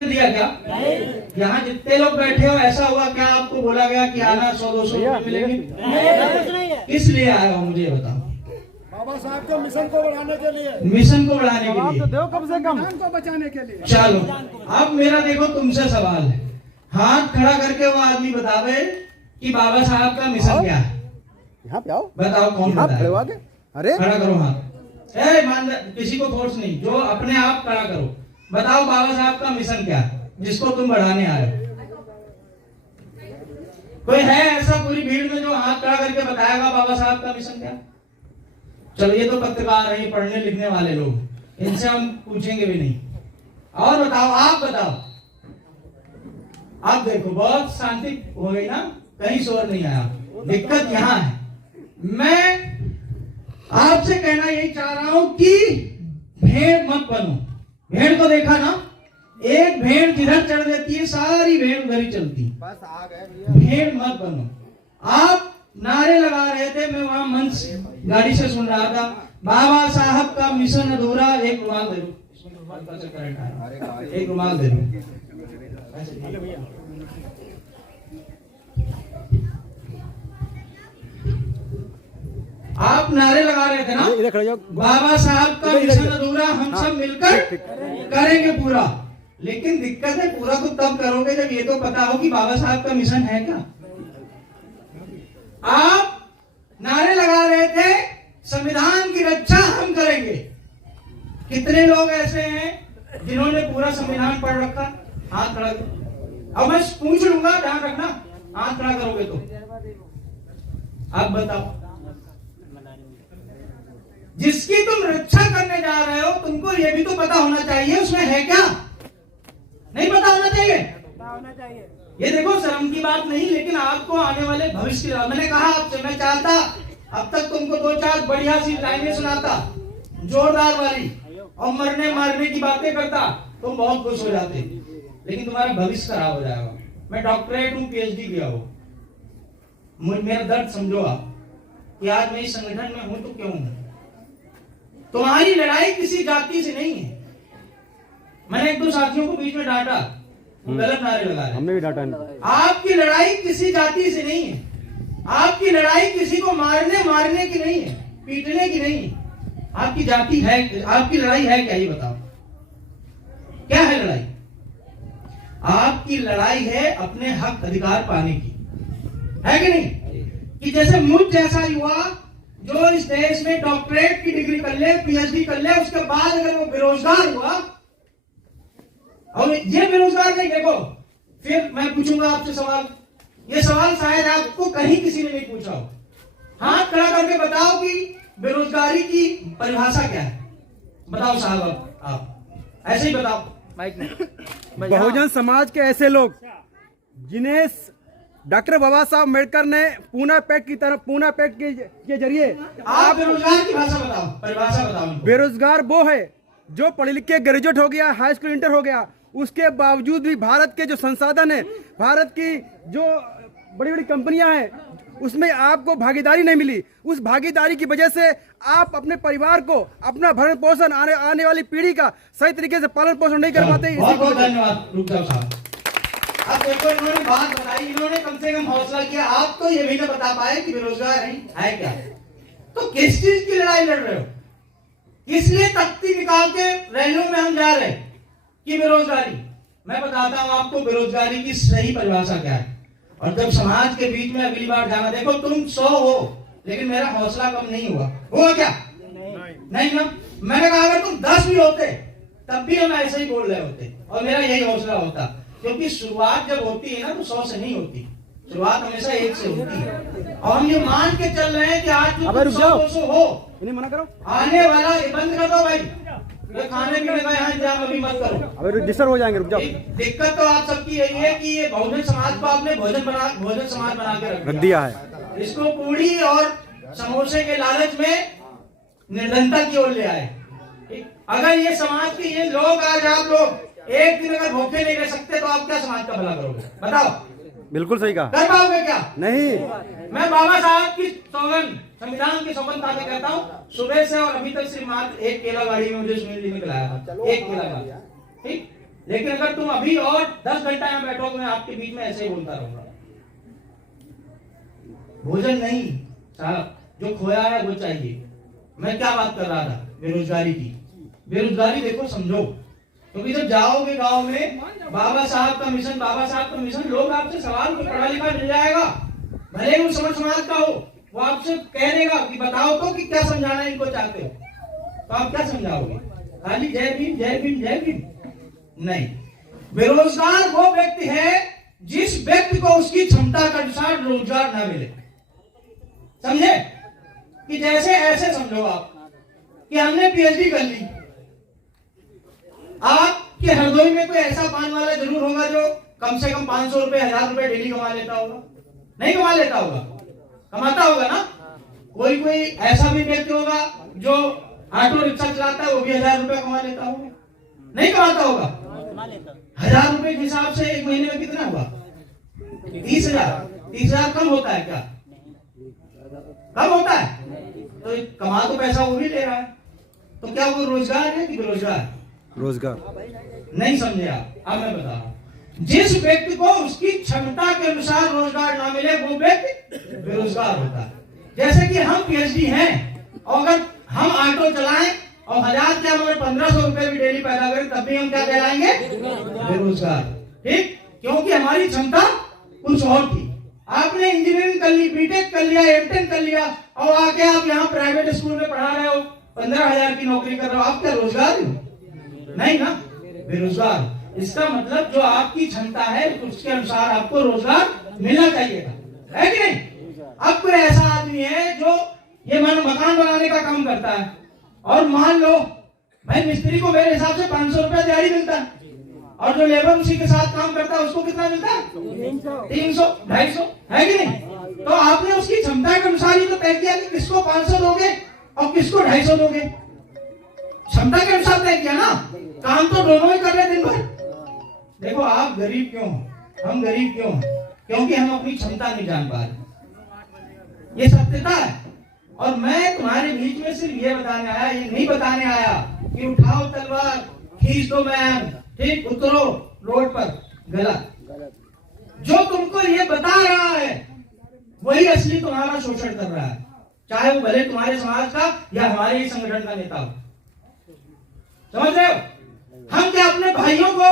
दिया क्या? यहाँ जितने लोग बैठे हो ऐसा हुआ क्या आपको बोला गया कि आना 100-200 रुपए मिलेंगे? किस लिए आया हो मुझे बताओ? बाबा साहब के मिशन को बढ़ाने के लिए। मिशन को बढ़ाने के लिए, तो दो कम से कम को बचाने के लिए। चलो अब मेरा देखो तुमसे सवाल है, हाथ खड़ा करके वो आदमी बतावे कि बाबा साहब का मिशन क्या है। यहाँ पे आओ, बताओ कौन बताएगा? अरे खड़ा करो हाथ, किसी को फोर्स नहीं, जो अपने आप खड़ा करो। बताओ बाबा साहब का मिशन क्या है जिसको तुम बढ़ाने आए हो? कोई है ऐसा पूरी भीड़ में जो हाथ खड़ा करके बताएगा बाबा साहब का मिशन क्या? चलो ये तो पत्रकार है, पढ़ने लिखने वाले लोग, इनसे हम पूछेंगे भी नहीं। और बताओ, आप बताओ। आप देखो बहुत शांति हो गई ना, कहीं शोर नहीं आया। दिक्कत यहाँ है, मैं आपसे कहना यही चाह रहा हूं कि भेड़ मत बनो। भेड़ को देखा ना, एक भेड़ जिधर चढ़ देती है सारी भेड़ उधर ही चलती। बस आ गए। भेड़ मत बनो। आप नारे लगा रहे थे, मैं वहां मंच गाड़ी से सुन रहा था, बाबा साहब का मिशन अधूरा। एक रुमाल दे दो, एक रुमाल दे दो। आप नारे लगा रहे थे ना, बाबा साहब का मिशन अधूरा, हम सब मिलकर करेंगे पूरा। लेकिन दिक्कत है, पूरा तो तब करोगे जब ये तो पता हो कि बाबा साहब का मिशन है क्या। आप नारे लगा रहे थे संविधान की रक्षा हम करेंगे। कितने लोग ऐसे हैं जिन्होंने पूरा संविधान पढ़ रखा? हाथ खड़ा करो। अब मैं पूछ लूंगा, ध्यान रखना, हाथ खड़ा करोगे तो। आप बताओ, जिसकी तुम रक्षा करने जा रहे हो, तुमको ये भी तो पता होना चाहिए उसमें है क्या। नहीं पता होना चाहिए? ये देखो शर्म की बात नहीं, लेकिन आपको आने वाले भविष्य की, मैंने कहा आपसे, मैं चाहता अब तक तुमको 2-4 बढ़िया सी लाइनें सुनाता जोरदार वाली, और मरने मारने की बातें करता, तुम बहुत खुश हो जाते। लेकिन तुम्हारा भविष्य खराब हो जाएगा। मैं डॉक्टरेट हूँ, PhD किया हूँ, मेरा दर्द समझो आप कि आज मैं इस संगठन में हूं तो क्यों हूं। तुम्हारी लड़ाई किसी जाति से नहीं है। मैंने 1-2 साथियों को बीच में डांटा, गलत नारे लगा रहे। हमने भी डांटा। आपकी लड़ाई किसी जाति से नहीं है। आपकी लड़ाई किसी को मारने की नहीं है, पीटने की नहीं है। आपकी जाति है, आपकी लड़ाई है क्या, ये बताओ। क्या है लड़ाई? आपकी लड़ाई है अपने हक अधिकार पाने की, है कि नहीं? कि जैसे मुझ जैसा युवा जो इस देश में डॉक्टरेट की डिग्री कर ले, PhD कर ले, उसके बाद अगर वो बेरोजगार हुआ, और ये बेरोजगार नहीं, देखो फिर मैं पूछूंगा आपसे सवाल, ये सवाल शायद आपको कहीं किसी ने नहीं पूछा हो। हाथ खड़ा करके बताओ कि बेरोजगारी की परिभाषा क्या है। बताओ साहब, आप ऐसे ही बताओ। माइक नहीं। बहुजन समाज के ऐसे लोग जिन्हें डॉक्टर बाबा साहब अम्बेडकर ने पूना पैक्ट के जरिए, आप बेरोजगार की भाषा बताओ, परिभाषा बताओ। बेरोजगार वो है जो पढ़े लिखे ग्रेजुएट हो गया, हाई स्कूल इंटर हो गया, उसके बावजूद भी भारत के जो संसाधन है, भारत की जो बड़ी बड़ी कंपनियां हैं, उसमें आपको भागीदारी नहीं मिली। उस भागीदारी की वजह से आप अपने परिवार को, अपना भरण पोषण, आने वाली पीढ़ी का सही तरीके से पालन पोषण नहीं कर पाते। बहुत बहुत धन्यवाद। रुक जाओ साहब, अब देखो इन्होंने बात बताई, इन्होंने कम से कम हौसला किया। आप तो ये भी ना बता पाए कि बेरोजगार है क्या। तो किस चीज की लड़ाई लड़ रहे हो? किस लिए तख्ती निकाल के रैलियों में हम जा रहे हैं कि बेरोजगारी? मैं बताता हूं आपको बेरोजगारी की सही परिभाषा क्या है। और जब समाज के बीच में अगली बार जाना, देखो तुम 100 हो, लेकिन मेरा हौसला कम नहीं हुआ क्या? नहीं ना। मैंने कहा अगर तुम 10 भी होते तब भी हम ऐसे ही बोल रहे होते, और मेरा यही हौसला होता। क्योंकि शुरुआत जब होती है ना तो 100 से नहीं होती, शुरुआत हमेशा 1 से होती है। और हम ये मान के चल रहे हैं कि आज 100-200 हो, मना करो, आने वाला बंद कर दो भाई, ये खाने पीने का यहाँ इंतजाम अभी मत करो, अबे डिस्टर्ब हो जाएंगे, रुक जाओ। दिक्कत तो आप सबकी यही है कि ये बहुजन समाज को आपने भोजन समाज बना के रख दिया है। इसको पूड़ी और समोसे के लालच में निर्धनता की ओर ले आए। अगर ये समाज के ये लोग, आज आप लोग एक दिन अगर भूखे नहीं रह सकते तो आप क्या समाज का भला करोगे? बताओ। बिल्कुल सही कहा। कर पाओगे क्या? नहीं। मैं बाबा साहब की सौगंध, संविधान की सौगंध खा के कहता हूँ, सुबह से और अभी तक सिर्फ मात्र एक केला गाड़ी में मुझे सुनील जी ने खिलाया था, एक केला गाड़ी। ठीक, लेकिन अगर तुम अभी और 10 घंटा यहाँ बैठोगे, मैं आपके बीच में ऐसे ही बोलता रहूंगा। भोजन नहीं साहब, जो खोया है वो चाहिए। मैं क्या बात कर रहा था? बेरोजगारी की। बेरोजगारी देखो, समझो, क्योंकि जब जाओगे गांव में, बाबा साहब का मिशन, लोग आपसे सवाल, कोई पढ़ा लिखा मिल जाएगा, भले वो समझ समाज का हो, वो आपसे कह देगा कि बताओ तो कि क्या समझाना इनको चाहते हो, तो आप क्या समझाओगे? खाली जय भीम जय भीम जय भीम? नहीं। बेरोजगार वो व्यक्ति है जिस व्यक्ति को उसकी क्षमता के अनुसार रोजगार ना मिले। समझे? कि जैसे ऐसे समझो आप कि हमने पीएचडी कर ली, आपके हरदोई में कोई ऐसा पान वाला जरूर होगा जो कम से कम 500 रुपए 1000 रुपए डेली कमा लेता होगा। नहीं कमा लेता होगा? कमाता होगा ना। कोई ऐसा भी व्यक्ति होगा जो ऑटो रिक्शा चलाता है, वो भी 1000 रुपए कमा लेता होगा। नहीं कमाता होगा? 1000 रुपए के हिसाब से एक महीने में कितना हुआ? 30,000। 30,000 कम होता है क्या? कम होता है। तो कमा तो पैसा वो भी ले रहा है, तो क्या वो रोजगार है कि बेरोजगार? रोजगार। नहीं समझे आप? अब मैं बता रहा हूं, जिस व्यक्ति को उसकी क्षमता के अनुसार रोजगार ना मिले वो व्यक्ति बेरोजगार होता है। जैसे कि हम पीएचडी हैं और अगर हम ऑटो चलाएं और 1000 क्या मगर 1500 रुपए भी डेली पैदा करें, तब भी हम क्या कहलाएंगे? बेरोजगार। ठीक? क्योंकि हमारी क्षमता कुछ और थी। आपने इंजीनियरिंग कर ली, बीटेक कर लिया, एमटेक कर लिया और आके आप यहाँ प्राइवेट स्कूल में पढ़ा रहे हो, 15,000 की नौकरी कर रहे हो, आप क्या रोजगार हो? नहीं ना, बेरोजगार। इसका मतलब जो आपकी क्षमता है उसके अनुसार आपको रोजगार मिलना चाहिए था, है कि नहीं? अब कोई ऐसा आदमी है जो ये मकान बनाने का काम करता है और मान लो भाई मिस्त्री को मेरे हिसाब से 500 रुपया दिहाड़ी मिलता है और जो लेबर उसी के साथ काम करता है उसको कितना मिलता है? 300 250, है कि नहीं? तो आपने उसकी क्षमता के अनुसार ही तो तय किया कि किसको 500 दोगे और किसको 250 दोगे। क्षमता के अनुसार तय किया ना, काम तो दोनों ही कर रहे दिन भर। देखो आप गरीब क्यों हो, हम गरीब क्यों हैं? क्योंकि हम अपनी क्षमता नहीं जान पा रहे। ये सत्यता है। और मैं तुम्हारे बीच में सिर्फ ये बताने आया, ये नहीं बताने आया कि उठाओ तलवार, खींच दो मैन, ठीक, उतरो रोड पर। गलत। जो तुमको ये बता रहा है वही असली तुम्हारा शोषण कर रहा है, चाहे वो भले तुम्हारे समाज का या हमारे ही संगठन का नेता हो। समझ रहे हो? हम क्या अपने भाइयों को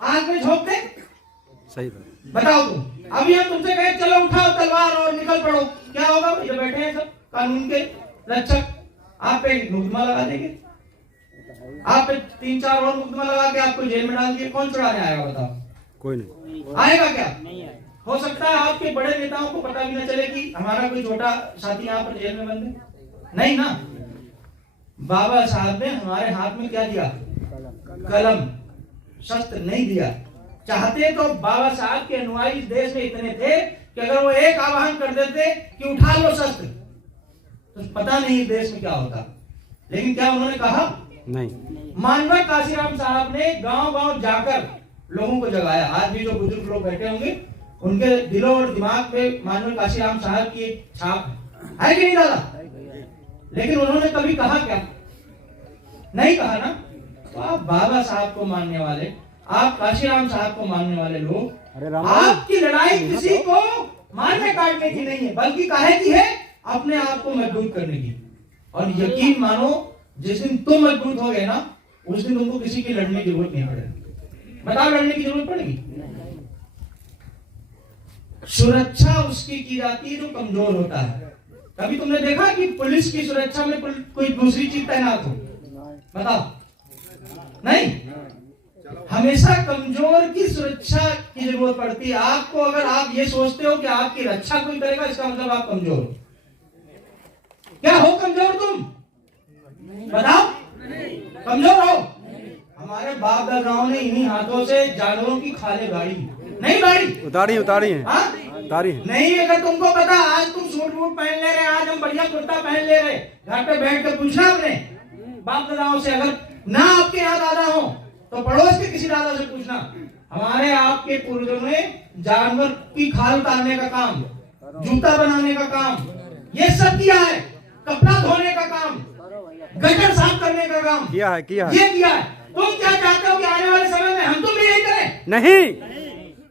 आग में झोंक दें? सही बताओ तुम। अभी हम तुमसे कहे चलो उठाओ तलवार और निकल पड़ो, क्या होगा? ये बैठे हैं सब कानून के रक्षक, आप पे मुकदमा लगा देंगे, आप पे 3-4 और मुकदमा लगा के आपको जेल में डाल दिए, कौन छुड़ाने आएगा? बताओ। कोई नहीं आएगा क्या? हो सकता है आपके बड़े नेताओं को पता भी न चले कि हमारा कोई छोटा साथी यहाँ पर जेल में बंद है। नहीं ना। बाबा साहब ने हमारे हाथ में क्या दिया? कलम, शस्त्र नहीं दिया। चाहते तो बाबा साहब के अनुयायी इस देश में इतने थे कि अगर वो एक आह्वान कर देते कि उठा लो शस्त्र, तो पता नहीं इस देश में क्या होता। लेकिन क्या उन्होंने कहा? नहीं। मानवर काशीराम साहब ने गांव-गांव जाकर लोगों को जगाया। आज भी जो बुजुर्ग लोग बैठे होंगे उनके दिलों और दिमाग में मानवर काशीराम साहब की एक छाप है कि नहीं दादा? लेकिन उन्होंने कभी कहा क्या? नहीं कहा ना। तो आप बाबा साहब को मानने वाले, आप काशीराम साहब को मानने वाले लोग, आपकी लड़ाई किसी को मारने काटने की नहीं है, बल्कि काहे की है? अपने आप को मजबूत करने की। और यकीन मानो जिस दिन तुम मजबूत हो गए ना, उस दिन तुमको किसी की लड़ने की जरूरत नहीं पड़ेगी। बताओ लड़ने की जरूरत पड़ेगी? सुरक्षा उसकी की जाती है जो कमजोर होता है। कभी तुमने देखा कि पुलिस की सुरक्षा में कोई दूसरी चीज तैनात हो? बताओ। नहीं। हमेशा कमजोर की सुरक्षा की जरूरत पड़ती है आपको। अगर आप ये सोचते हो कि आपकी रक्षा कोई करेगा, इसका मतलब आप कमजोर हो। क्या हो कमजोर तुम? बताओ। कमजोर हो? हमारे बाप दादाओं ने इन्हीं हाथों से जानवरों की खाले गाड़ी नहीं गाड़ी उतारी है उतारी है। नहीं, अगर तुमको पता आज तुम सूट बूट पहन ले रहे, आज हम बढ़िया कुर्ता पहन ले रहे, घर पे बैठ कर पूछना अपने बाप दादाओं से। अगर ना आपके यहाँ दादा हो तो पड़ोस के किसी दादा से पूछना। हमारे आपके पूर्वजों ने जानवर की खाल उतारने का काम, जूता बनाने का काम, ये सब किया है। कपड़ा धोने का काम, गटर साफ करने का काम किया है ये किया है। तुम क्या चाहते हो कि आने वाले समय में हम तुम भी यही करें? नहीं,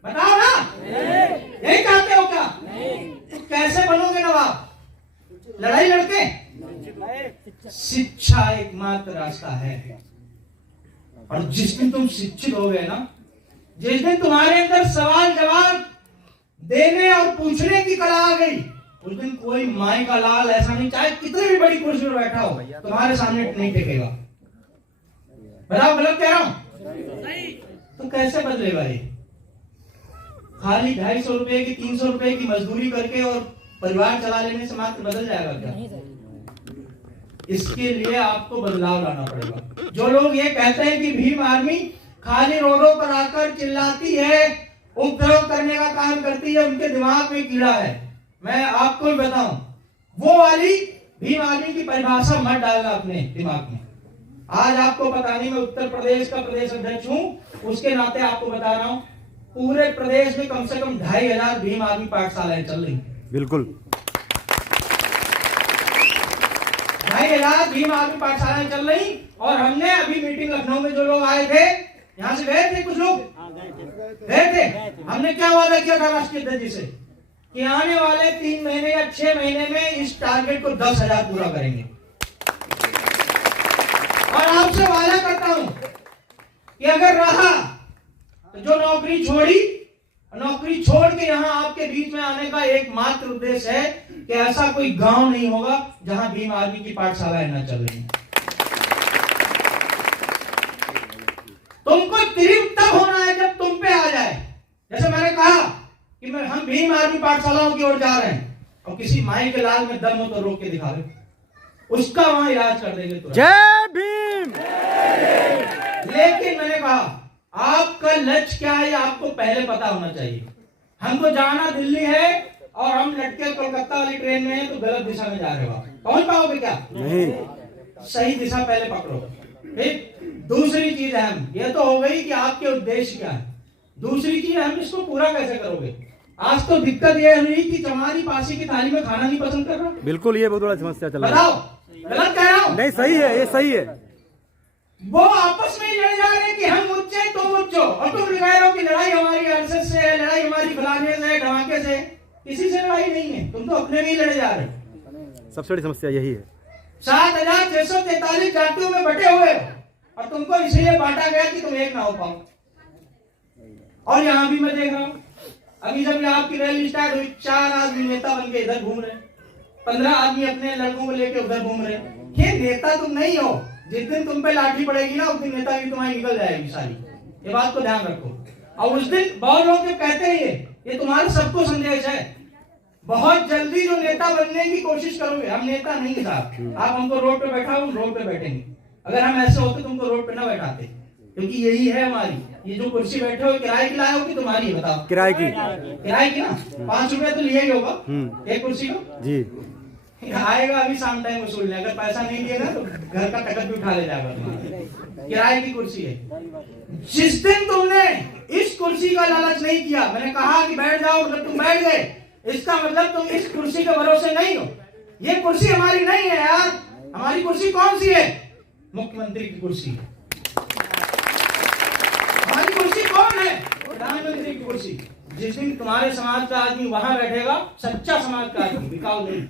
बताओ ना, यही चाहते हो क्या? कैसे बनोगे नवाब? लड़ाई लड़के? शिक्षा एकमात्र रास्ता है। और जिस दिन तुम शिक्षित हो गए ना, जिस दिन तुम्हारे अंदर सवाल जवाब देने और पूछने की कला आ गई, उस दिन कोई माई का लाल ऐसा नहीं, चाहे कितनी भी बड़ी कुर्सी पर बैठा हो, तुम्हारे सामने नहीं टेकेगा। बताओ गलत कह रहा हूं? तो कैसे बदलेगा ये? खाली 250 रुपए की 300 रुपए की मजदूरी करके और परिवार चला लेने से मात्र बदल जाएगा क्या? इसके लिए आपको बदलाव लाना पड़ेगा। जो लोग ये कहते हैं कि भीम आर्मी खाली रोडों पर आकर चिल्लाती है, उपद्रव करने का काम करती है, उनके दिमाग में कीड़ा है। मैं आपको भी बताऊं, वो वाली भीम आर्मी की परिभाषा मत डालना अपने दिमाग में। आज आपको पता नहीं, मैं उत्तर प्रदेश का प्रदेश अध्यक्ष हूं, उसके नाते आपको बता रहा हूं, पूरे प्रदेश में कम से कम 2500 भीम आर्मी पाठशालाएं चल रही। बिल्कुल 2500 भीम आर्मी पाठशालाएं चल रही। और हमने अभी मीटिंग लखनऊ में जो लोग आए थे, यहाँ से गए थे कुछ लोग, गए थे। हमने क्या वादा किया था राष्ट्रीय अध्यक्ष जी से कि आने वाले 3 महीने या 6 महीने में इस टारगेट को 10,000 पूरा करेंगे। और आपसे वादा करता हूं कि अगर रहा तो जो नौकरी छोड़ी, नौकरी छोड़ के यहां आपके बीच में आने का एकमात्र उद्देश्य है कि ऐसा कोई गांव नहीं होगा जहां भीम आर्मी की पाठशालाएं न चल रही। तुमको तृप्त तब होना है जब तुम पे आ जाए। जैसे मैंने कहा कि हम भीम आर्मी पाठशालाओं की ओर जा रहे हैं, और किसी माई के लाल में दम हो तो रोक के दिखा दे, उसका वहां इलाज कर देंगे तुरंत। जय भीम। लेकिन मैंने कहा आपका लक्ष्य क्या है, आपको पहले पता होना चाहिए। हमको जाना दिल्ली है और हम लटके कोलकाता वाली ट्रेन में हैं, तो गलत दिशा में जा रहे हो, पहुंच पाओगे क्या? नहीं, सही दिशा पहले पकड़ो। ठीक। दूसरी चीज अहम ये तो हो गई कि आपके उद्देश्य क्या है। दूसरी चीज हम इसको पूरा कैसे करोगे? आज तो दिक्कत यह हुई कि चमारी पासी की थाली में खाना नहीं पसंद कर रहा। बिल्कुल ये बहुत बड़ा समस्या चल रहा है। बताओ गलत कह रहा हूं? नहीं, सही है, ये सही है। वो आपस में ही लड़ जा रहे हैं कि हम उच्चे तुम उच्चो, और तुम कह रहे हो कि लड़ाई हमारी आरएसएस से है, लड़ाई हमारी फलाने से, धमाके से। किसी से लड़ाई नहीं है, तुम तो अपने में ही लड़े जा रहे हो। सबसे बड़ी समस्या यही है। 7,643 जातियों में बटे हुए हो, और तुमको इसलिए बांटा गया कि तुम एक ना हो पाओ। और यहां भी मैं देख रहा हूं, अभी जब आपकी रैली स्टार्ट हुई, 4 आदमी नेता बन के इधर घूम रहे, 15 आदमी अपने लड़कों को लेके उधर घूम रहे। ये नेता तुम नहीं हो। जिस दिन तुम पे लाठी पड़ेगी ना, उस दिन नेता भी तुम्हारी निकल जाएगी सारी। ये बात को ध्यान रखो। और उस दिन बहुत लोग जब कहते हैं ये तुम्हारे सबको संदेश है, बहुत जल्दी जो नेता बनने की कोशिश करोगे, हम नेता नहीं साहब। आप हमको रोड पे बैठा, हम रोड पे बैठेंगे। अगर हम ऐसे होते तुमको रोड पे ना बैठाते, क्योंकि यही है हमारी। ये जो कुर्सी बैठे हो किराए की लाए हो कि तुम्हारी है? बताओ। किराए की। किराए की ना, 5 रुपए तो लिया ही होगा एक कुर्सी को जी। आएगा अभी शाम टाइम वसूलने, अगर पैसा नहीं दिएगा तो घर का टकट भी उठा ले जाएगा। किराए की कुर्सी है। जिस दिन तुमने इस कुर्सी का लालच नहीं किया, मैंने कहा कि बैठ जाओ, मतलब तुम बैठ गए, इसका मतलब तुम इस कुर्सी के भरोसे नहीं हो। ये कुर्सी हमारी नहीं है यार। हमारी कुर्सी कौन सी है? मुख्यमंत्री की कुर्सी है। हमारी कुर्सी कौन है? प्रधानमंत्री की कुर्सी। जिस दिन तुम्हारे समाज का आदमी वहां बैठेगा, सच्चा समाज का आदमी, बिकाऊ नहीं,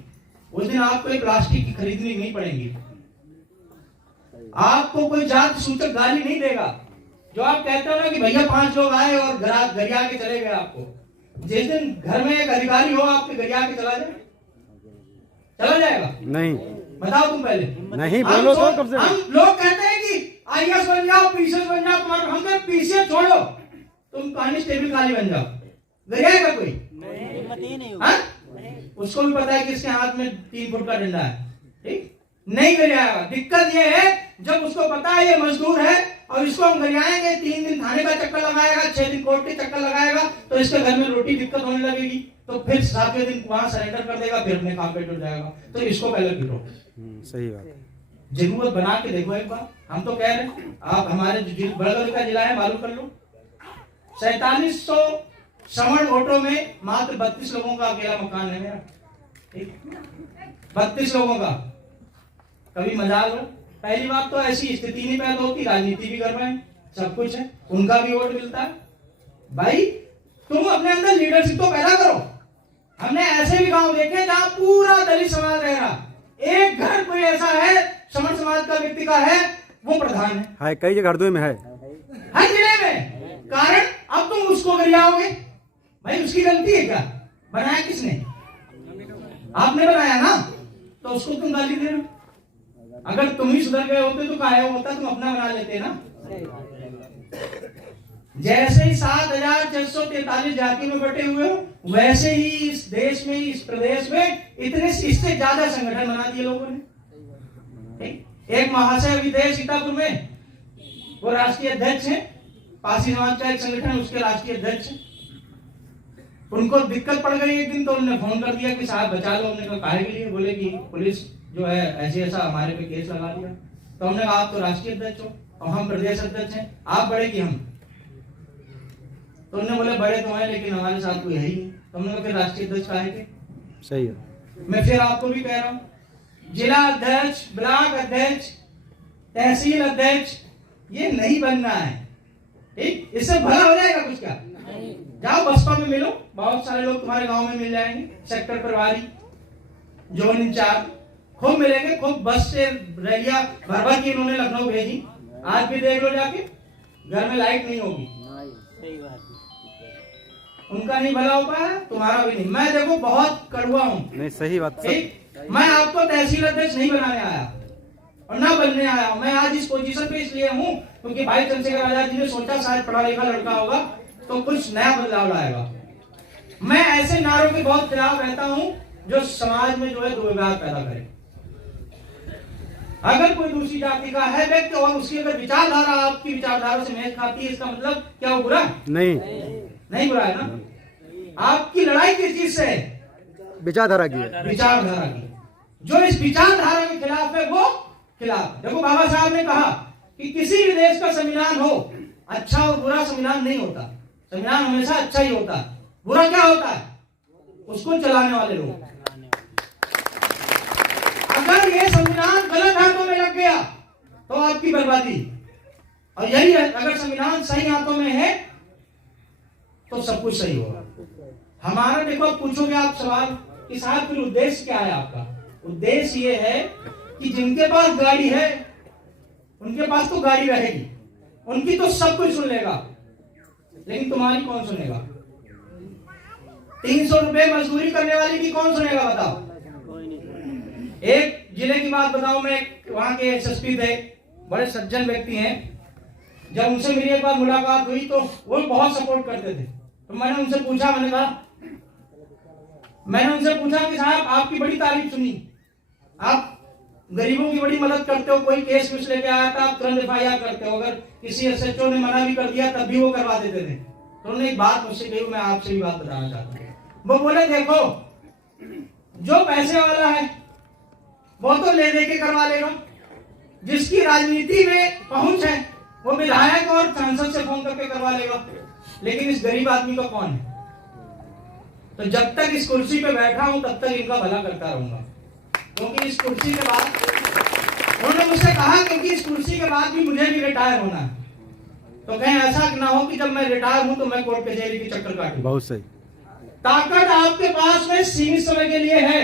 उस दिन आपको एक प्लास्टिक की खरीदनी नहीं पड़ेगी। आपको कोई जात सूचक गाली नहीं देगा। जो आप कहते हो ना कि भैया 5 लोग आए और गरिया के चले गए, आपको जिस दिन घर में एक अधिकारी हो आपके गरिया के चला जाएगा? नहीं। बताओ तुम पहले। नहीं बोलो तो कब से। हम लोग कहते हैं कि आईएएस बन जाओ, पीसीएस बन जाओ, हम कहते पीसीएस छोड़ो, तुम कांस्टेबल काली बन जाओ। गरियाएगा कोई? नहीं। उसको भी पता है कि इसके हाथ में 3 फुट का डंडा है, ठीक? नहीं गरियाएगा। दिक्कत ये है जब उसको पता है ये मजदूर है और इसको हम गरियाएंगे, 3 दिन थाने का चक्कर लगाएगा, 6 दिन कोर्ट के चक्कर लगाएगा, तो इसके घर में रोटी दिक्कत होने लगेगी, तो फिर 7वें दिन वहां सरेंडर कर देगा, फिर अपने काम पे जुट जाएगा। तो इसको पहले पीटो। सही बात। जरूरत बना के देखो एक बार। हम तो कह रहे हैं, आप हमारे बड़गल का जिला है, मालूम कर लो। 4700 श्रवण वोटों में मात्र 32 लोगों का अकेला मकान है मेरा। 32 लोगों का। कभी मजाल हो, पहली बात तो ऐसी स्थिति नहीं पैदा होती, राजनीति भी कर रहे हैं, सब कुछ है, उनका भी वोट मिलता है। भाई तुम अपने अंदर लीडरशिप तो पैदा करो। हमने ऐसे भी गांव देखे जहां पूरा दलित समाज रह रहा, एक घर कोई ऐसा है समण समाज का व्यक्ति का है, वो प्रधान है, कई जगह हरदोई में है, हर जिले में। कारण अब तुम उसको गिराओगे, भाई उसकी गलती है क्या? बनाया किसने? आपने बनाया ना, तो उसको तुम गाली दे रहे हो। अगर तुम ही सुधर गए होते तो काहे होता, तुम अपना बना लेते ना। जैसे ही 7,643 जाति में बटे हुए हो, वैसे ही इस देश में, इस प्रदेश में इतने इससे ज्यादा संगठन बना दिए लोगों ने। एक महाशय विदेश सीतापुर में, वो राष्ट्रीय अध्यक्ष हैं, पासी समाज का एक संगठन, उसके राष्ट्रीय अध्यक्ष हैं। उनको दिक्कत पड़ गई एक दिन, तो उन्होंने फोन कर दिया कि साहब बचा लो। हमने कहा काहे के लिए? बोले कि पुलिस जो है ऐसे ऐसा हमारे पे केस लगा दिया। तो हमने कहा आप तो राष्ट्रीय अध्यक्ष हो और हम प्रदेश अध्यक्ष हैं, आप बड़े कि हम? तो उन्होंने बोले बड़े तो हैं लेकिन हमारे साथ कोई है ही नहीं। तो हमने कहा फिर राष्ट्रीय अध्यक्ष काहे के? सही है। मैं फिर आपको भी कह रहा हूँ, जिला अध्यक्ष, ब्लॉक अध्यक्ष, तहसील अध्यक्ष, ये नहीं बनना है। ठीक, इससे भला हो जाएगा कुछ क्या? जाओ बसपा में मिलो, बहुत सारे लोग तुम्हारे गांव में मिल जाएंगे, सेक्टर प्रभारी, जोन इंचार्ज, खूब मिलेंगे, खूब बस से रैलियां भर की इन्होंने लखनऊ भेजी। आज भी देख लो जाके, घर में लाइट नहीं होगी। उनका नहीं भला हो पाया, तुम्हारा भी नहीं। मैं देखो बहुत कड़वा हूँ, नहीं सही बात। ठीक, मैं आपको तहसील अध्यक्ष नहीं बनाने आया और ना बनने आया हूं। मैं आज इस पोजीशन पे इसलिए हूं क्योंकि भाई चंद्रशेखर आजाद जी ने सोचा शायद पढ़ा लिखा लड़का होगा तो कुछ नया बदलाव लाएगा। मैं ऐसे नारों के बहुत खिलाफ रहता हूं जो समाज में जो है दुर्व्यवहार पैदा करे। अगर कोई दूसरी जाति का है व्यक्ति और उसकी अगर विचारधारा आपकी विचारधारा से मेल खाती है, इसका मतलब क्या वो बुरा? नहीं बुरा है ना। आपकी लड़ाई किस चीज से है? विचारधारा की। विचारधारा की। जो इस विचारधारा के खिलाफ है वो खिलाफ। देखो बाबा साहब ने कहा कि किसी भी देश का संविधान हो, अच्छा और बुरा संविधान नहीं होता। संविधान हमेशा अच्छा ही होता है। बुरा क्या होता है? उसको चलाने वाले लोग। अगर ये संविधान गलत हाथों में लग गया तो आपकी बर्बादी। और यही है, अगर संविधान सही हाथों में है तो सब कुछ सही होगा। हमारा देखो, पूछोगे आप सवाल कि साहब फिर उद्देश्य क्या है आपका? उद्देश्य ये है कि जिनके पास गाड़ी है उनके पास तो गाड़ी रहेगी, उनकी तो सब कुछ सुन लेगा, लेकिन तुम्हारी कौन सुनेगा? 300 रुपए मजदूरी करने वाली की कौन सुनेगा बताओ? एक जिले की बात बताओ, मैं वहां के एसएसपी थे, बड़े सज्जन व्यक्ति हैं। जब उनसे मेरी एक बार मुलाकात हुई तो वो बहुत सपोर्ट करते थे। तो मैंने उनसे पूछा कि साहब आपकी बड़ी तारीफ सुनी, आप गरीबों की बड़ी मदद करते हो, कोई केस कुछ लेके आया था आप तुरंत FIR करते हो, अगर किसी एसएचओ ने मना भी कर दिया तब भी वो करवा देते थे। तो उन्होंने एक बात मुझसे कही, मैं आपसे भी बात बताना चाहता हूँ। वो बोले देखो, जो पैसे वाला है वो तो ले दे के करवा लेगा, जिसकी राजनीति में पहुंच है वो विधायक और सांसद से फोन करके करवा लेगा, लेकिन इस गरीब आदमी का कौन है? तो जब तक इस कुर्सी पे बैठा हूं तब तक इनका भला करता रहूंगा, क्योंकि इस कुर्सी के बाद उन्होंने मुझसे कहा क्योंकि इस कुर्सी के बाद भी मुझे भी रिटायर होना है। तो कहीं ऐसा ना हो कि जब मैं रिटायर हूं तो मैं कोर्ट कचहरी की चक्कर काटूं। बहुत सही। ताकत आपके पास में सीमित समय के लिए है,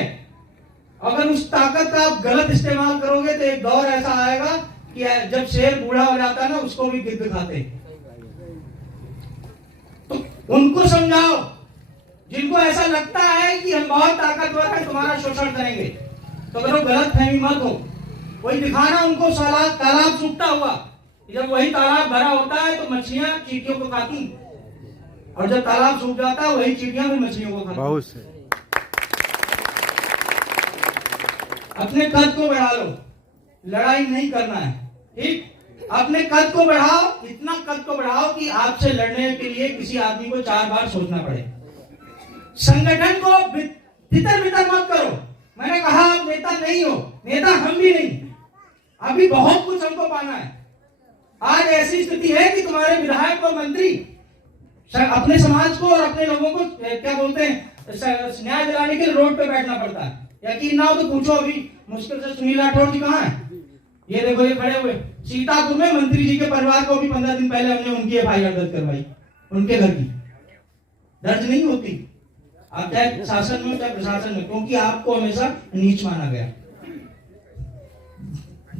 अगर उस ताकत का आप गलत इस्तेमाल करोगे तो एक दौर ऐसा आएगा कि जब शेर बूढ़ा हो जाता है ना, उसको भी गिद्ध खाते। तो उनको समझाओ जिनको ऐसा लगता है कि हम बहुत ताकतवर हैं, तुम्हारा शोषण करेंगे, तो करो गलत फहमी मत हो। वही दिखाना उनको तालाब सूखता हुआ, जब वही तालाब भरा होता है तो मछलियां चींटियों को खाती, और जब तालाब सूख जाता है वही चींटियां भी मछलियों को खाती। बहुत से। अपने कद को बढ़ा लो, लड़ाई नहीं करना है, ठीक? अपने कद को बढ़ाओ, इतना कद को बढ़ाओ कि आपसे लड़ने के लिए किसी आदमी को 4 बार सोचना पड़े। संगठन को तितर बितर मत करो। मैंने कहा आप नेता नहीं हो, नेता हम भी नहीं, अभी बहुत कुछ हमको पाना है। आज ऐसी स्थिति है कि तुम्हारे विधायक और मंत्री अपने समाज को और अपने लोगों को क्या बोलते हैं, न्याय दिलाने के लिए रोड पे बैठना पड़ता है। यकीन ना हो तो पूछो, अभी मुश्किल से सुनील राठौर जी कहाँ है? ये देखो ये खड़े हुए सीतापुर में मंत्री जी के परिवार को भी 15 दिन पहले हमने उनकी एफआईआर दर्ज करवाई, उनके घर की दर्ज नहीं होती। आप चाहे शासन में चाहे प्रशासन में, क्योंकि आपको हमेशा नीच माना गया।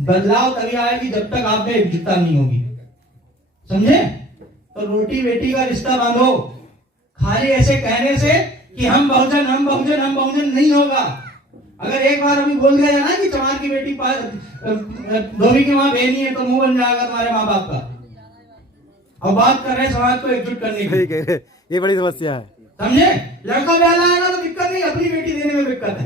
बदलाव तभी आएगी जब तक आप में एकजुटता नहीं होगी, समझे? तो रोटी बेटी का रिश्ता बांधो, खाली ऐसे कहने से कि हम बहुजन हम बहुजन हम बहुजन नहीं होगा। अगर एक बार अभी बोल दिया ना कि चमार की बेटी धोबी की वहां बहनी है तो मुंह बन जाएगा तुम्हारे माँ बाप का। और बात कर रहे हैं समाज को एकजुट करने की, ये बड़ी समस्या है, समझे? लड़का ब्याह आएगा तो दिक्कत नहीं, अपनी बेटी देने में दिक्कत है।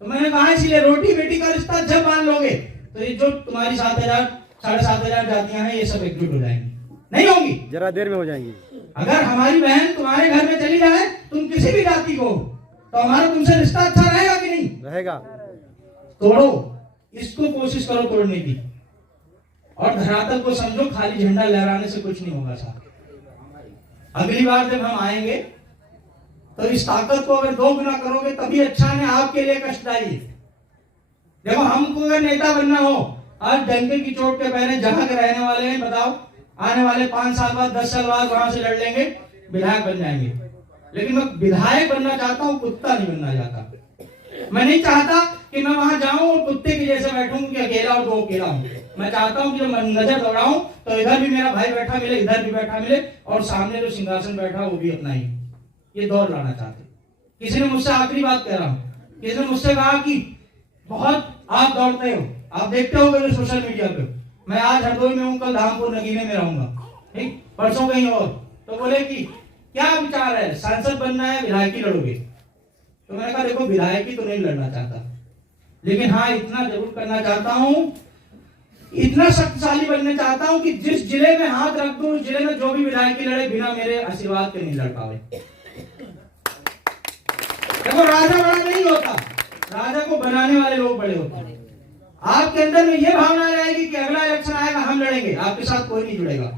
तो मैंने कहा इसलिए रोटी बेटी का रिश्ता जब मान लोगे तो ये जो तुम्हारी 7,000 7,500 जातियां हैं ये सब एकजुट हो जाएंगी, नहीं होंगी, जरा देर में हो जाएंगी। अगर हमारी बहन तुम्हारे घर में चली जाए तुम किसी भी जाति को, तो हमारा तुमसे रिश्ता अच्छा रहेगा कि नहीं रहेगा? तोड़ो इसको, कोशिश करो तोड़ने की, और धरातल को समझो, खाली झंडा लहराने से कुछ नहीं होगा साहब। अगली बार जब हम आएंगे तो इस ताकत को अगर 2 गुना करोगे तभी अच्छा है, आपके लिए कष्टदायी है। देखो हमको अगर नेता बनना हो, आज डंके की चोट के पहले जहां के रहने वाले हैं बताओ, आने वाले 5 साल बाद 10 साल बाद वहां से लड़ लेंगे, विधायक बन जाएंगे। लेकिन मैं विधायक बनना चाहता हूं, कुत्ता नहीं बनना चाहता। मैं नहीं चाहता कि मैं वहां जाऊं और कुत्ते के जैसे बैठूं कि अकेला और दो अकेला हूं। मैं चाहता हूं कि जब नजर दौड़ाऊं तो इधर भी मेरा भाई बैठा मिले, इधर भी बैठा मिले, और सामने जो सिंहासन बैठा वो भी अपना ही। ये दौड़ लाना चाहते। किसी ने मुझसे, आखिरी बात कह रहा हूं, किसी ने मुझसे कहा कि बहुत आप दौड़ते हो, आप देखते हो मेरे सोशल मीडिया पे, मैं आज हरदोई में हूँ, कल धामपुर नगीने में रहूंगा, ठीक, परसों कहीं और। तो बोले कि क्या विचार है, सांसद बनना है विधायकी लड़ोगे? तो मैंने कहा देखो विधायकी तो नहीं लड़ना चाहता, लेकिन हाँ इतना जरूर करना चाहता हूं, इतना शक्तिशाली बनना चाहता हूं कि जिस जिले में हाथ रख दूं उस जिले में जो भी विधायकी लड़े बिना मेरे आशीर्वाद के नहीं लड़ पावे। देखो राजा बड़ा नहीं होता, राजा को बनाने वाले लोग बड़े होते हैं। आपके अंदर में यह भावना रहेगी कि अगला इलेक्शन आएगा हम लड़ेंगे, आपके साथ कोई नहीं जुड़ेगा।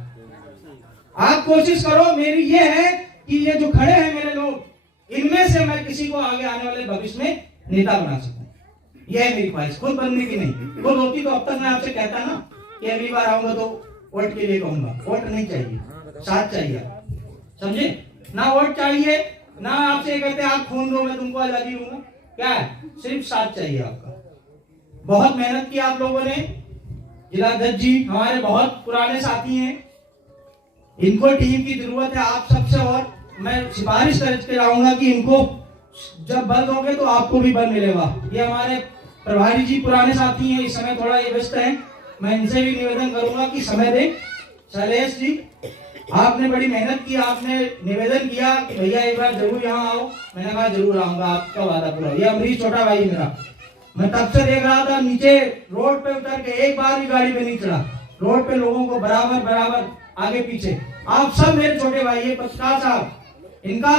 आप कोशिश करो, मेरी ये है कि ये जो खड़े हैं मेरे लोग, इनमें से मैं किसी को आगे आने वाले भविष्य में नेता बना सकूं, यह है मेरी ख्वाहिश। खुद बनने की नहीं, खुद होती तो अब तक मैं आपसे कहता ना कि अगली बार आऊंगा तो वोट के लिए कहूंगा। वोट नहीं चाहिए, साथ चाहिए, समझे ना? वोट चाहिए ना, आपसे कहते आप खून दो मैं तुमको आजादी दूंगा, क्या है? सिर्फ साथ चाहिए आपका। बहुत मेहनत की आप लोगों ने, जिलाध्यक्ष जी हमारे बहुत पुराने साथी हैं, इनको टीम की जरूरत है आप सबसे, और मैं सिफारिश करके लाऊंगा कि इनको जब बल दोगे तो आपको भी बल मिलेगा। ये हमारे प्रभारी जी पुराने साथी हैं, इस समय थोड़ा ये व्यस्त हैं, मैं इनसे भी निवेदन करूंगा कि समय दें। शैलेश जी आपने बड़ी मेहनत की, आपने निवेदन किया कि भैया एक बार जरूर यहाँ आओ, मैंने कहा जरूर आऊंगा, आपका वादा पूरा। ये अमरीश छोटा भाई मेरा, मैं तब से देख रहा था, नीचे रोड पे उतर के एक बार भी गाड़ी पे नहीं चढ़ा, रोड पे लोगों को बराबर बराबर आगे पीछे। आप सब मेरे छोटे भाई, ये पत्रकार साहब, इनका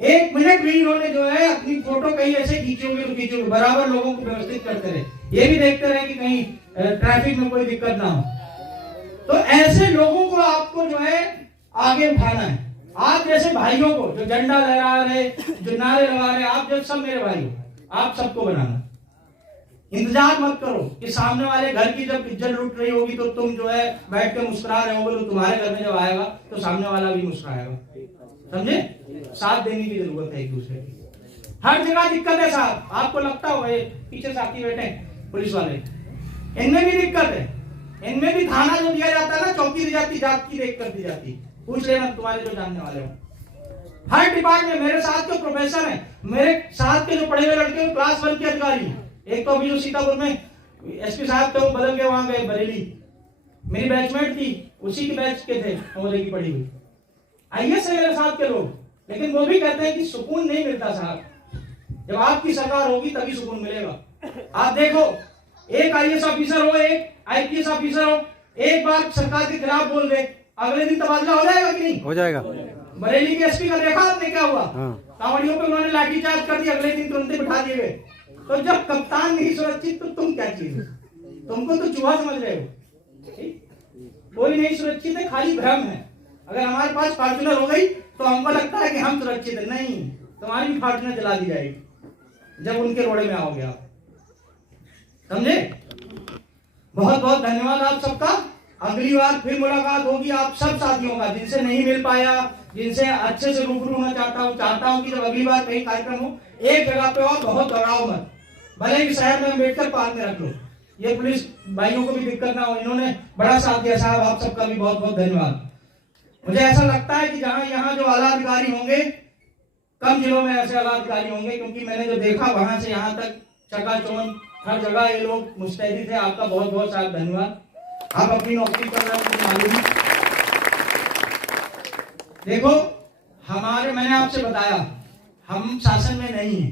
1 मिनट भी इन्होंने जो है अपनी फोटो कहीं ऐसे खींचोगे तो खींचोगे, बराबर लोगों को व्यवस्थित करते रहे, ये भी देखते रहे कि कहीं ट्रैफिक में कोई दिक्कत ना हो। तो ऐसे लोगों को आपको जो है आगे उठाना है। आप जैसे भाइयों को जो झंडा लहरा रहे, जो नारे लगा रहे, आप जब सब मेरे भाई हो, आप सबको बनाना। इंतजार मत करो कि सामने वाले घर की जब इज्जत लूट रही होगी तो तुम जो है बैठ के मुस्कुरा रहे होगे, तो तुम्हारे घर में जब आएगा तो सामने वाला भी मुस्कुराएगा, समझे? साथ देने की जरूरत है एक दूसरे की। हर जगह दिक्कत है साहब, आपको लगता होगा ये पीछे साथी बैठे पुलिस वाले, इनमें भी दिक्कत है, इनमें भी थाना जो दिया जाता है ना, चौकी दी जाती, जात की देख कर दी जाती, पूछ लेना तुम्हारे जो जानने वाले हो। हर डिपार्टमेंट, मेरे साथ जो प्रोफेसर है, मेरे साथ के जो पढ़े हुए लड़के क्लास 1 के अधिकारी, एक तो अभी जो सीतापुर में एसपी साहब थे वो बदल के वहां गए बरेली, मेरी बैचमेट थी, उसी के बैच के थे, नवोदय की पढ़ी हुई। आईएएस है मेरे साथ के लोग, लेकिन वो भी कहते हैं कि सुकून नहीं मिलता साहब, जब आपकी सरकार होगी तभी सुकून मिलेगा। आप देखो, एक आईएएस ऑफिसर हो, एक आईपीएस ऑफिसर हो, एक बार सरकार के खिलाफ बोल दे, अगले दिन तबादला हो जाएगा कि नहीं? हो जाएगा। बरेली के एसपी का देखा आपने क्या हुआ? हाँ। कांवड़ियों पे उन्होंने लाठीचार्ज कर दिया, अगले दिन तुरंत बिठा दिए गए। तो जब कप्तान नहीं सुरक्षित तो तुम क्या चीज? तुमको तो चूहा समझ रहे हो। कोई नहीं सुरक्षित है, खाली भ्रम है। अगर हमारे पास फॉर्चुनर हो गई तो हमको लगता है कि हम सुरक्षित है, नहीं, तुम्हारी भी फॉर्चुनर जला दी जाएगी जब उनके रोड़े में आओगे आप, समझे? बहुत बहुत धन्यवाद आप सबका। अगली बार फिर मुलाकात होगी आप सब साथियों का, जिनसे नहीं मिल पाया, जिनसे अच्छे से रूबरू होना चाहता हूं कि जब अगली बार कहीं कार्यक्रम हो एक जगह पे और बहुत दौड़ाओ मत, भले ही शहर में अम्बेडकर पार्क में रख लो। ये पुलिस भाइयों को भी दिक्कत ना हो, इन्होंने बड़ा साथ दिया साहब, आप सबका भी बहुत बहुत धन्यवाद। मुझे ऐसा लगता है कि जहां यहाँ जो आला अधिकारी होंगे, कम जिलों में ऐसे आला अधिकारी होंगे, क्योंकि मैंने जो देखा वहां से यहाँ तक चकाचौंध हर जगह ये लोग मुस्तैदी थे। आपका बहुत बहुत साहब धन्यवाद। आप अपनी नौकरी कर रहे हैं, मुझे मालूम है। देखो मैंने आपसे बताया हम शासन में नहीं है,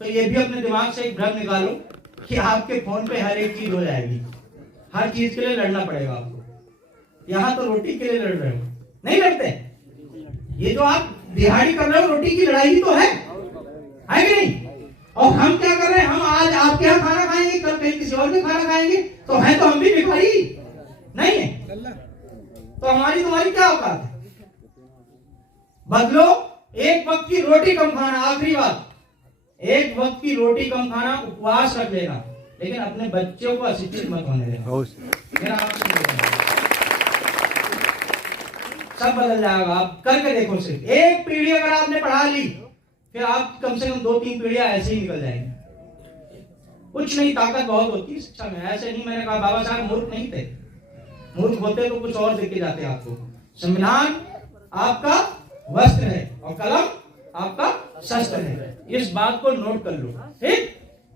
तो ये भी अपने दिमाग से एक भ्रम निकालो कि आपके फोन पे हर एक चीज हो जाएगी, हर चीज के लिए लड़ना पड़ेगा आपको। यहाँ तो रोटी के लिए लड़ रहे हो, नहीं लड़ते। ये जो आप दिहाड़ी कर रहे हो, रोटी की लड़ाई ही तो है कि नहीं? और हम क्या कर रहे हैं, हम आज आपके यहाँ खाना खाएंगे, कल कहीं किसी और के खाना खाएंगे, तो है तो हम भी भिखारी नहीं है? तो हमारी तुम्हारी क्या औकात है? बदलो, एक वक्त की रोटी कम खाना, आखिरी बात, एक वक्त की रोटी कम खाना, उपवास रख लेना, लेकिन अपने बच्चों को अशिक्षित मत होने देना। सब बदल जाएगा, आप करके देखो। सिर्फ एक पीढ़ी अगर आपने पढ़ा ली, फिर आप कम से कम 2-3 पीढ़ियां ऐसे ही निकल जाएंगी। कुछ नहीं, ताकत बहुत होती है शिक्षा में। ऐसे नहीं, मैंने कहा बाबा साहब मूर्ख नहीं थे, मूर्ख होते तो कुछ और देके जाते आपको। संविधान आपका वस्त्र है और कलम आपका शस्त्र है, इस बात को नोट कर लो, ठीक?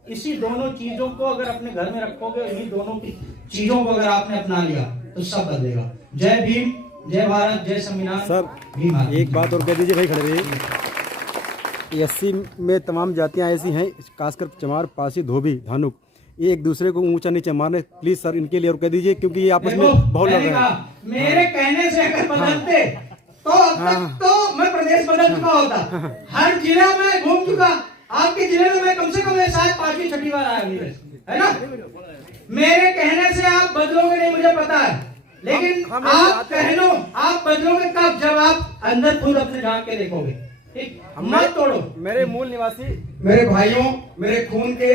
इसी दोनों चीजों को अगर अपने घर में रखोगे, इन्हीं दोनों की चीजों को अगर आपने अपना लिया तो सब बदलेगा। जय भीम, जय भारत, जय संविधान। सर एक बात और कह दीजिए भाई, खड़े रहिए। 80 में तमाम जातियां ऐसी हैं, खासकर चमार, पासी, धोबी, धानुक, ये एक दूसरे को ऊंचा नीचे मारने। प्लीज सर इनके लिए और कह दीजिए, क्योंकि ये आपस में बहुत लड़ रहे हैं। मेरे कहने से अगर बदलते तो अब तक तो मैं प्रदेश बदल चुका होता। हर जिला में घूम चुका, आपके जिले में मैं कम से कम शायद 5वीं-6वीं बार आया, है ना? मेरे कहने से आप बदलोगे नहीं, मुझे पता है, लेकिन आप कह लो, आप बदलोगे कब? जब आप अंदर खुद अपने झांक के देखोगे, ठीक? मत तोड़ो। मेरे मूल निवासी, मेरे भाइयों, मेरे खून के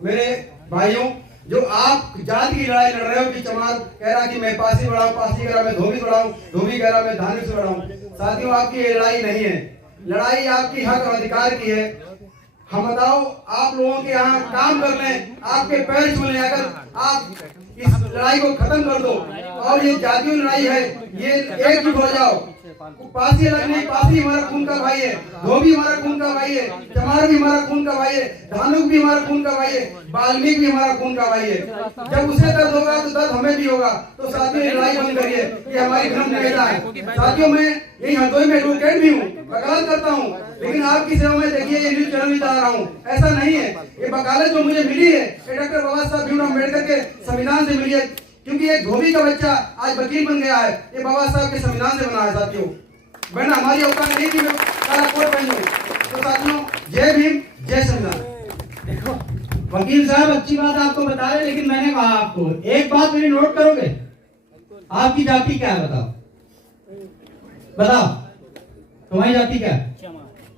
मेरे भाइयों, जो आप जाति की लड़ाई लड़ रहे हो कि चमार कह रहा कि मैं पासी बढ़ाऊं, पासी कह रहा मैं धोबी बढ़ाऊं, धोबी कह रहा मैं धानुक से बढ़ाऊं। साथियों, आपकी ये लड़ाई नहीं है, लड़ाई आपकी हक और अधिकार की है। हम बताओ, आप लोगों के यहाँ काम कर लें, आपके पैर छू लें, अगर आप इस लड़ाई को खत्म कर दो और ये जातीय लड़ाई है, ये एकजुट हो जाओ। पासी अलग नहीं, पासी हमारा खून का भाई है, धोबी हमारा खून का भाई है, चमार भी हमारा खून का भाई है, धानुक भी हमारा खून का भाई है, वाल्मीकि भी हमारा खून का भाई है। जब उसे दर्द होगा तो दर्द हमें भी होगा। तो साथियों, लड़ाई बंद करिए, ये हमारी भ्रम निवेदना है। साथियों, मैं यही हरदोई में एडवोकेट भी हूँ, वकालत करता हूँ, लेकिन आपकी सेवा में देखिए ये न्यूज चैनल भी चला रहा हूँ। ऐसा नहीं है, ये वकालत जो मुझे मिली है ये डॉक्टर बाबा साहब भीमराव अम्बेडकर के संविधान से मिली है, क्योंकि एक धोबी का बच्चा आज वकील बन गया है, ये बाबा साहब के संविधान से बना है। साथियों, वरना हमारी औकात नहीं थी मैं काला कोट पहनूं। तो साथियों, जय भीम, जय संविधान। देखो वकील साहब अच्छी बात आपको बता रहे, लेकिन मैंने कहा आपको एक बात मेरी नोट करोगे, आपकी जाति क्या है? बताओ बताओ, तुम्हारी जाति क्या है?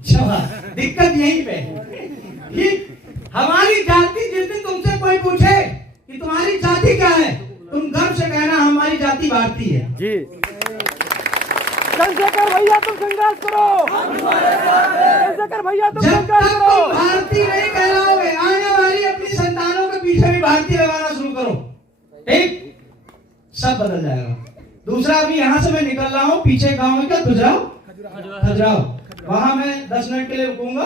चमार। दिक्कत यहीं पे, ठीक? हमारी जाति, जिस दिन तुमसे कोई पूछे कि तुम्हारी जाति क्या है, तुम गर्व से कहना हमारी जाति भारतीय है। जी चंद्रशेखर भैया, तुम संघर्ष करो, चंद्रशेखर भैया तुम संघर्ष करो। भारतीय नहीं कहलाओगे, आने वाली अपनी संतानों के पीछे भी भारतीय लगाना शुरू करो, ठीक? सब बदल जाएगा। दूसरा, अभी यहाँ से मैं निकल रहा हूँ, पीछे गाँव में क्या, खजुराहो, वहां मैं 10 मिनट के लिए रुकूंगा।